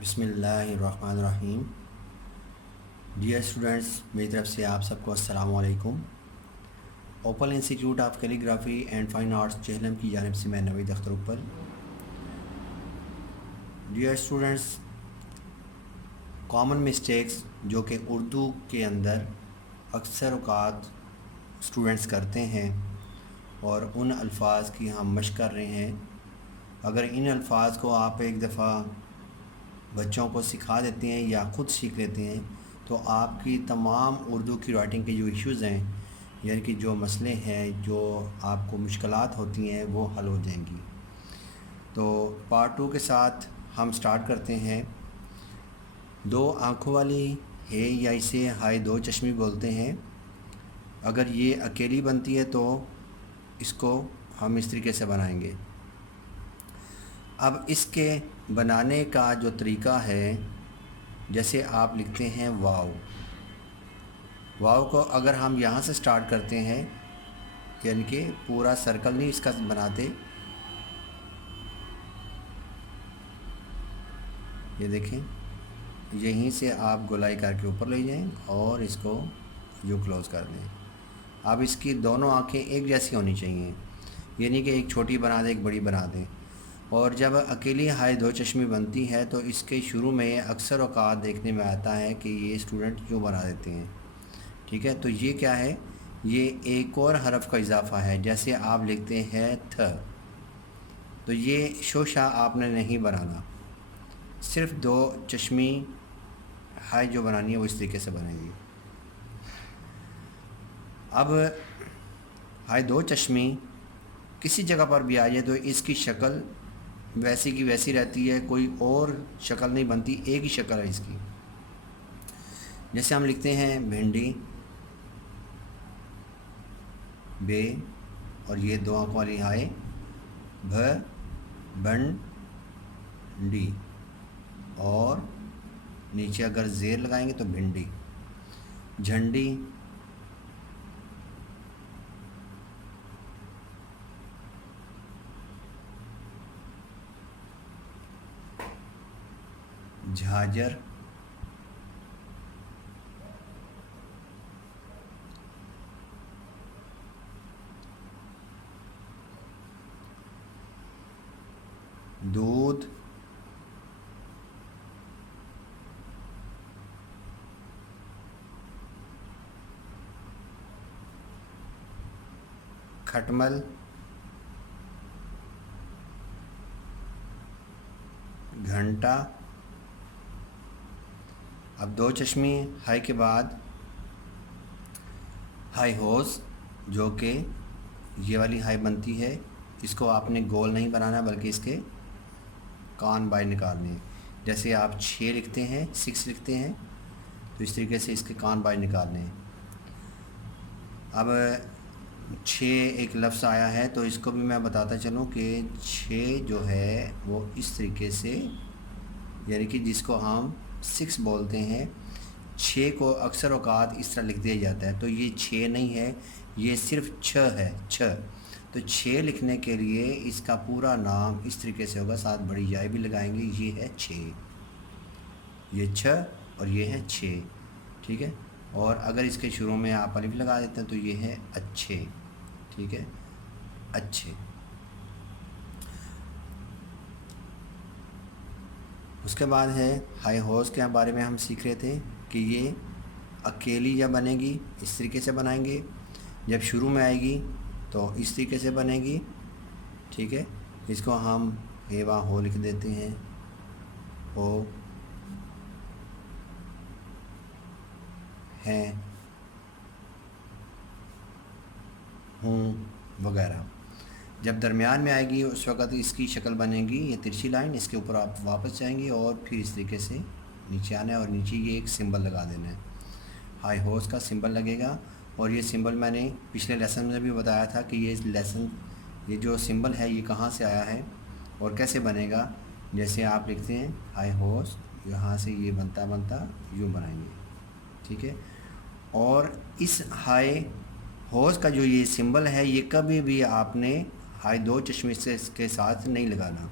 बिस्मिल्लाहिर्रहमानिर्रहीम। Dear students, मेरी तरफ से आप सबको अस्सलाम वालेकुम। Open Institute of Calligraphy and Fine Arts चेहलम की जानिब से मैं नवीद अख्तर ऊपर। डियर स्टूडेंट्स, कॉमन मिस्टेक्स जो कि उर्दू के अंदर अक्सर औक़ात स्टूडेंट्स करते हैं और उन अल्फाज की हम मशक़ कर रहे हैं। अगर इन अल्फाज को आप एक दफ़ा बच्चों को सिखा देते हैं या ख़ुद सीख लेते हैं तो आपकी तमाम उर्दू की राइटिंग के जो इश्यूज़ हैं, यानी कि जो मसले हैं, जो आपको मुश्किलात होती हैं, वो हल हो जाएंगी। तो पार्ट 2 के साथ हम स्टार्ट करते हैं। दो आँखों वाली है या इसे हाय दो चश्मी बोलते हैं। अगर ये अकेली बनती है तो इसको हम इस तरीके से बनाएंगे। अब इसके बनाने का जो तरीका है, जैसे आप लिखते हैं वाव। वाव को अगर हम यहाँ से स्टार्ट करते हैं, यानी कि पूरा सर्कल नहीं इसका बनाते, ये देखें, यहीं से आप गोलाई करके ऊपर ले जाएं और इसको यूँ क्लोज़ कर दें। अब इसकी दोनों आँखें एक जैसी होनी चाहिए, यानी कि एक छोटी बना दें, एक बड़ी बना दें। और जब अकेली हाय दो चश्मी बनती है तो इसके शुरू में अक्सर औक़ात देखने में आता है कि ये स्टूडेंट क्यों बना देते हैं। ठीक है, तो ये क्या है, ये एक और हरफ का इजाफ़ा है। जैसे आप लिखते हैं थ, तो ये शोशा आपने नहीं बनाना, सिर्फ़ दो चश्मी हाय जो बनानी है वो इस तरीके से बनेगी। अब हाय दो चश्मी किसी जगह पर भी आ जाए तो इसकी शक्ल वैसी की वैसी रहती है, कोई और शक्ल नहीं बनती, एक ही शक्ल है इसकी। जैसे हम लिखते हैं भिंडी, बे, और ये दो आँखों वाली हाय भ, बन, डी, और नीचे अगर ज़ेर लगाएंगे तो भिंडी, झंडी, झाजर, दूध, खटमल, घंटा। अब दो चश्मी हाय के बाद हाय होस, जो कि ये वाली हाय बनती है। इसको आपने गोल नहीं बनाना बल्कि इसके कान बाहर निकालने हैं। जैसे आप 6 लिखते हैं, 6 लिखते हैं, तो इस तरीके से इसके कान बाहर निकालने हैं। अब 6 एक लफ्ज़ आया है तो इसको भी मैं बताता चलूँ कि 6 जो है वो इस तरीके से, यानी कि जिसको हम 6 बोलते हैं, 6 को अक्सर औक़ात इस तरह लिख दिया जाता है। तो ये 6 नहीं है, ये सिर्फ 6 है, 6। तो 6 लिखने के लिए इसका पूरा नाम इस तरीके से होगा, साथ बड़ी जाय भी लगाएंगे। ये है 6, ये 6 और ये है 6। ठीक है, और अगर इसके शुरू में आप अलिफ लगा देते हैं तो ये है अच्छे। ठीक है, अच्छे। उसके बाद है हाई हॉर्स के बारे में हम सीख रहे थे कि ये अकेली जब बनेगी इस तरीके से बनाएंगे, जब शुरू में आएगी तो इस तरीके से बनेगी। ठीक है, इसको हम हेवा हो लिख देते हैं, हो, हैं, हूँ वगैरह। जब दरमियान में आएगी उस वक़्त इसकी शक्ल बनेगी ये तिरछी लाइन, इसके ऊपर आप वापस जाएंगे और फिर इस तरीके से नीचे आना है और नीचे ये एक सिंबल लगा देना है, हाई हॉर्स का सिंबल लगेगा। और ये सिंबल मैंने पिछले लेसन में भी बताया था कि ये जो सिंबल है ये कहाँ से आया है और कैसे बनेगा। जैसे आप लिखते हैं हाई हॉर्स, यहाँ से ये बनता यूँ बनाएंगे। ठीक है, और इस हाई हॉर्स का जो ये सिंबल है ये कभी भी आपने हाय दो चश्मे से इसके साथ नहीं लगाना।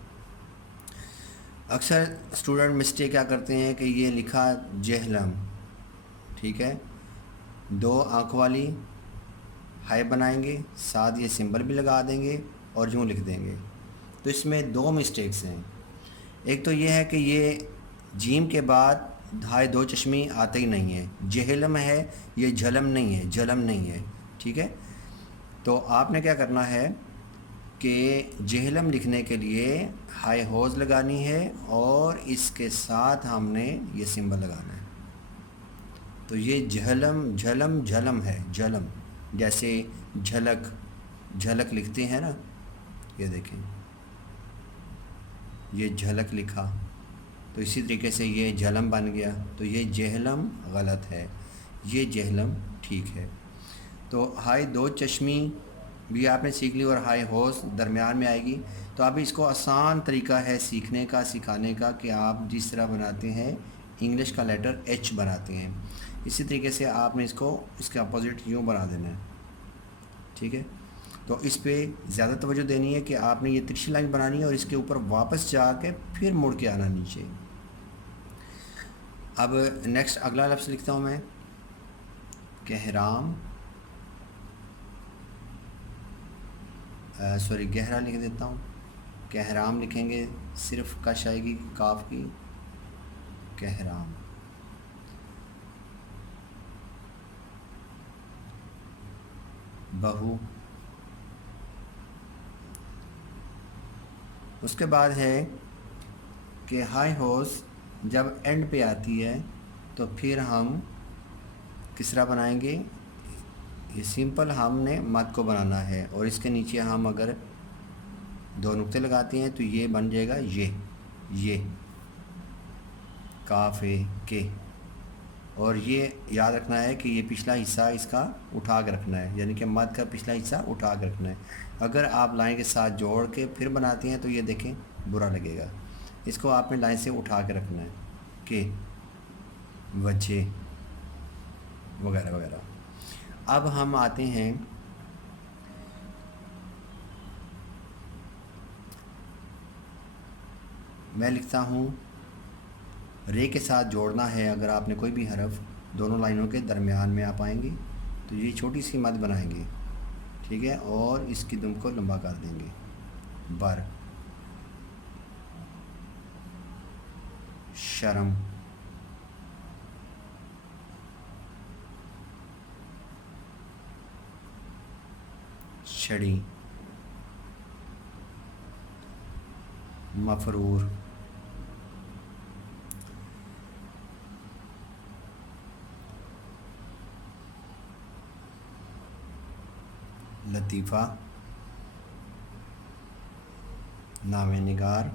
अक्सर स्टूडेंट मिस्टेक क्या करते हैं कि ये लिखा जहलम, ठीक है, दो आँख वाली हाई बनाएंगे, साथ ये सिंबल भी लगा देंगे और यूँ लिख देंगे। तो इसमें दो मिस्टेक्स हैं। एक तो ये है कि ये जीम के बाद हाई दो चश्मी आते ही नहीं है, जहलम है, ये झलम नहीं है, झलम नहीं है, ठीक है। तो आपने क्या करना है कि जहलम लिखने के लिए हाई होज लगानी है और इसके साथ हमने ये सिंबल लगाना है। तो ये झलम झलम झलम है, झलम, जैसे झलक, झलक लिखते हैं ना, ये देखें, ये झलक लिखा, तो इसी तरीके से ये झलम बन गया। तो ये जहलम गलत है, ये जहलम ठीक है। तो हाई दो चश्मी भी आपने सीख ली और हाई होश दरमियान में आएगी। तो अब इसको आसान तरीका है सीखने का, सिखाने का, कि आप जिस तरह बनाते हैं इंग्लिश का लेटर एच बनाते हैं, इसी तरीके से आपने इसको इसके अपोजिट यूँ बना देना है, ठीक है। तो इस पे ज़्यादा तवज्जो देनी है कि आपने ये तिरछी लाइन बनानी है और इसके ऊपर वापस जाके फिर मुड़ के आना नीचे। अब नेक्स्ट अगला लफ्ज़ लिखता हूँ मैं, कहराम, सॉरी गहरा लिख देता हूँ, कहराम लिखेंगे, सिर्फ कश आएगी काफ की, कहराम। बहू, उसके बाद है कि हाई होस जब एंड पे आती है तो फिर हम किस तरह बनाएंगे, ये सिंपल हमने मद को बनाना है और इसके नीचे हम अगर दो नुक्ते लगाते हैं तो ये बन जाएगा ये काफ़े के। और ये याद रखना है कि ये पिछला हिस्सा इसका उठा के रखना है, यानी कि मद का पिछला हिस्सा उठा के रखना है। अगर आप लाइन के साथ जोड़ के फिर बनाती हैं तो ये देखें बुरा लगेगा। इसको आपने लाइन से उठा के रखना है, के, वजह वगैरह वगैरह। अब हम आते हैं मैं लिखता हूँ रे के साथ जोड़ना है। अगर आपने कोई भी हरफ दोनों लाइनों के दरमियान में आप आएंगे तो ये छोटी सी मद बनाएंगे, ठीक है, और इसकी दुम को लंबा कर देंगे, बर, शर्म, छड़ी, मफरूर, लतीफ़ा, नामे निगार,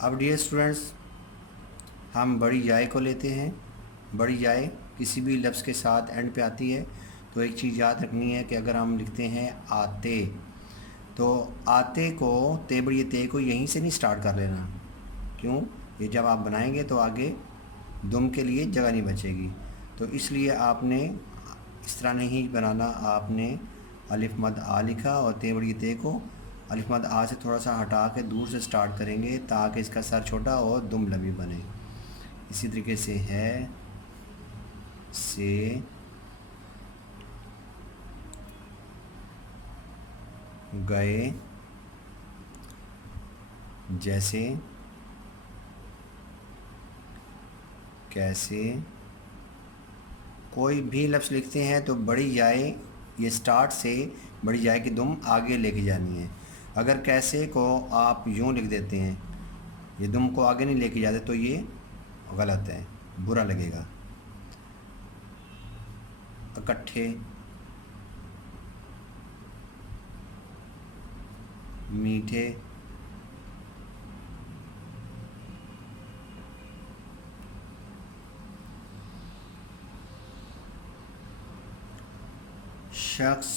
अब डियर स्टूडेंट्स हम बड़ी जाए को लेते हैं। बड़ी जाए किसी भी लफ्ज़ के साथ एंड पे आती है तो एक चीज़ याद रखनी है कि अगर हम लिखते हैं आते, तो आते को ते बड़ी ते को यहीं से नहीं स्टार्ट कर लेना। क्यों? ये जब आप बनाएंगे तो आगे दुम के लिए जगह नहीं बचेगी, तो इसलिए आपने इस तरह नहीं बनाना। आपने अलिफ मद आ लिखा और ते बड़ी ते को अलिफ मद आ से थोड़ा सा हटा के दूर से स्टार्ट करेंगे ताकि इसका सर छोटा और दुम लंबी बने। इसी तरीके से है, से, गए, जैसे, कैसे। कोई भी लफ्ज़ लिखते हैं तो बड़ी जाए ये स्टार्ट से बड़ी जाए की दुम आगे लेके जानी है। अगर कैसे को आप यूँ लिख देते हैं, ये दुम को आगे नहीं लेके जाते, तो ये गलत है, बुरा लगेगा। इकट्ठे, मीठे, शख्स,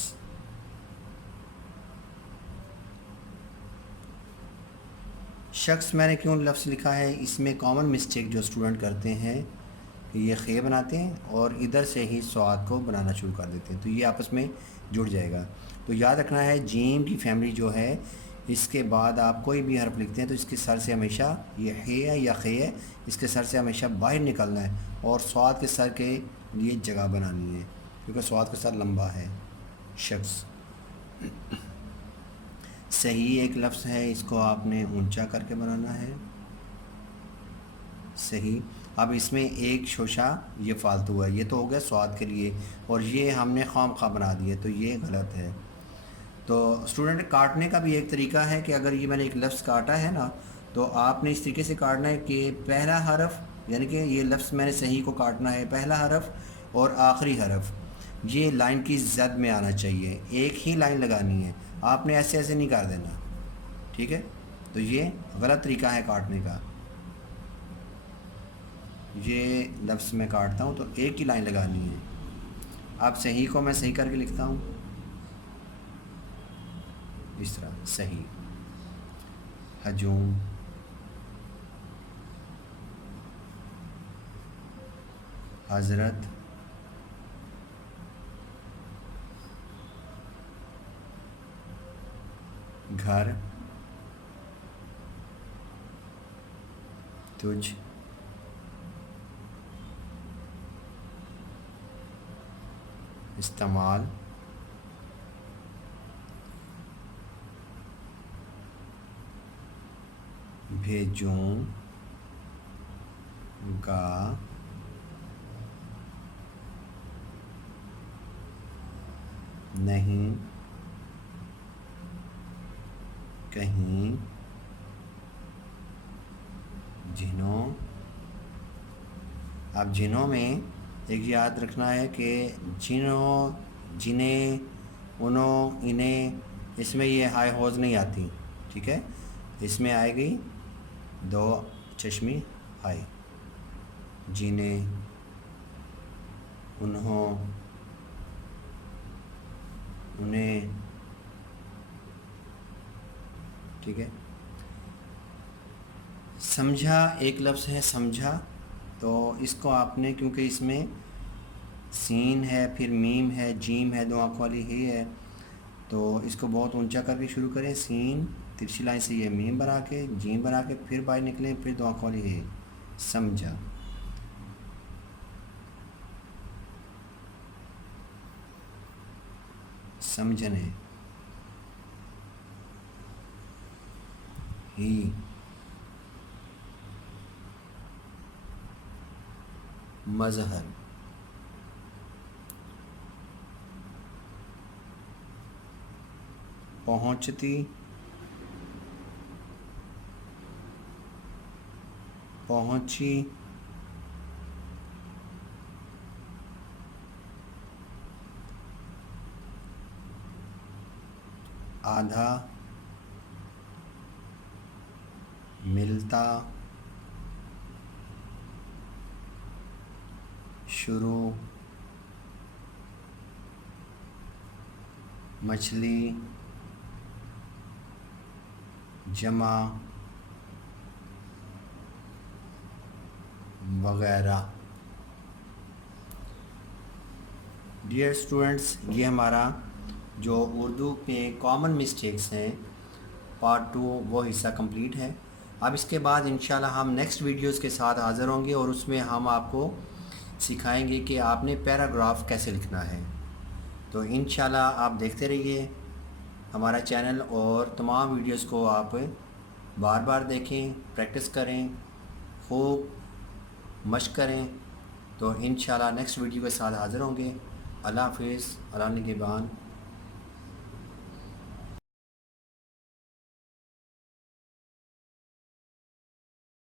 शख्स मैंने क्यों लफ्ज़ लिखा है, इसमें कॉमन मिस्टेक जो स्टूडेंट करते हैं कि ये खे बनाते हैं और इधर से ही स्वाद को बनाना शुरू कर देते हैं, तो ये आपस में जुड़ जाएगा। तो याद रखना है जीम की फैमिली जो है, इसके बाद आप कोई भी हर्फ लिखते हैं तो इसके सर से हमेशा ये हे है या खे है, इसके सर से हमेशा बाहर निकलना है और स्वाद के सर के लिए जगह बनानी है, क्योंकि स्वाद का सर लंबा है। शख्स सही एक लफ्ज़ है, इसको आपने ऊंचा करके बनाना है। सही। अब इसमें एक शोशा ये फालतू है, ये तो हो गया स्वाद के लिए, और ये हमने खामखा बना दिए, तो ये गलत है। तो स्टूडेंट काटने का भी एक तरीका है कि अगर ये मैंने एक लफ्ज़ काटा है ना, तो आपने इस तरीके से काटना है कि पहला हरफ, यानी कि ये लफ्ज़ मैंने सही को काटना है, पहला हरफ और आखिरी हरफ ये लाइन की जद में आना चाहिए, एक ही लाइन लगानी है, आपने ऐसे ऐसे नहीं कर देना, ठीक है। तो ये गलत तरीका है काटने का। ये लफ्ज़ मैं काटता हूँ तो एक ही लाइन लगानी है। अब सही को मैं सही करके लिखता हूँ इस तरह, सही। हजूम, हज़रत, घर, तुझ, इस्तेमाल, भेजूंगा, नहीं, कहीं, जिन्हों। अब जिन्हों में एक याद रखना है कि जिन्हों, जिन्हें, उन्हों, इन्हें, इसमें ये हाई होज नहीं आती, ठीक है। इसमें आएगी दो चश्मी हाई, जिन्हें, उन्हों, उन्हें, ठीक है। समझा एक लफ्ज़ है, समझा, तो इसको आपने, क्योंकि इसमें सीन है, फिर मीम है, जीम है, दो आँख वाली ही है, तो इसको बहुत ऊंचा करके शुरू करें, सीन तिरछी लाइन से ये मीम बना के, जीम बना के, फिर बाहर निकलें, फिर दो आँख वाली है, समझा। समझने, ही, मज़हर, पहुँचती, पहुँची, आधा, मिलता, शुरू, मछली, जमा, वगैरह। डियर स्टूडेंट्स, ये हमारा जो उर्दू पे कॉमन मिस्टेक्स हैं पार्ट 2 वो हिस्सा कंप्लीट है। अब इसके बाद इंशाल्लाह हम नेक्स्ट वीडियोस के साथ हाज़िर होंगे और उसमें हम आपको सिखाएंगे कि आपने पैराग्राफ कैसे लिखना है। तो इंशाल्लाह आप देखते रहिए हमारा चैनल और तमाम वीडियोस को आप बार बार देखें, प्रैक्टिस करें, खूब मशक करें। तो इंशाल्लाह नेक्स्ट वीडियो के साथ हाज़िर होंगे। अल्लाह हाफ़िज़, अल्लाह निगहबान।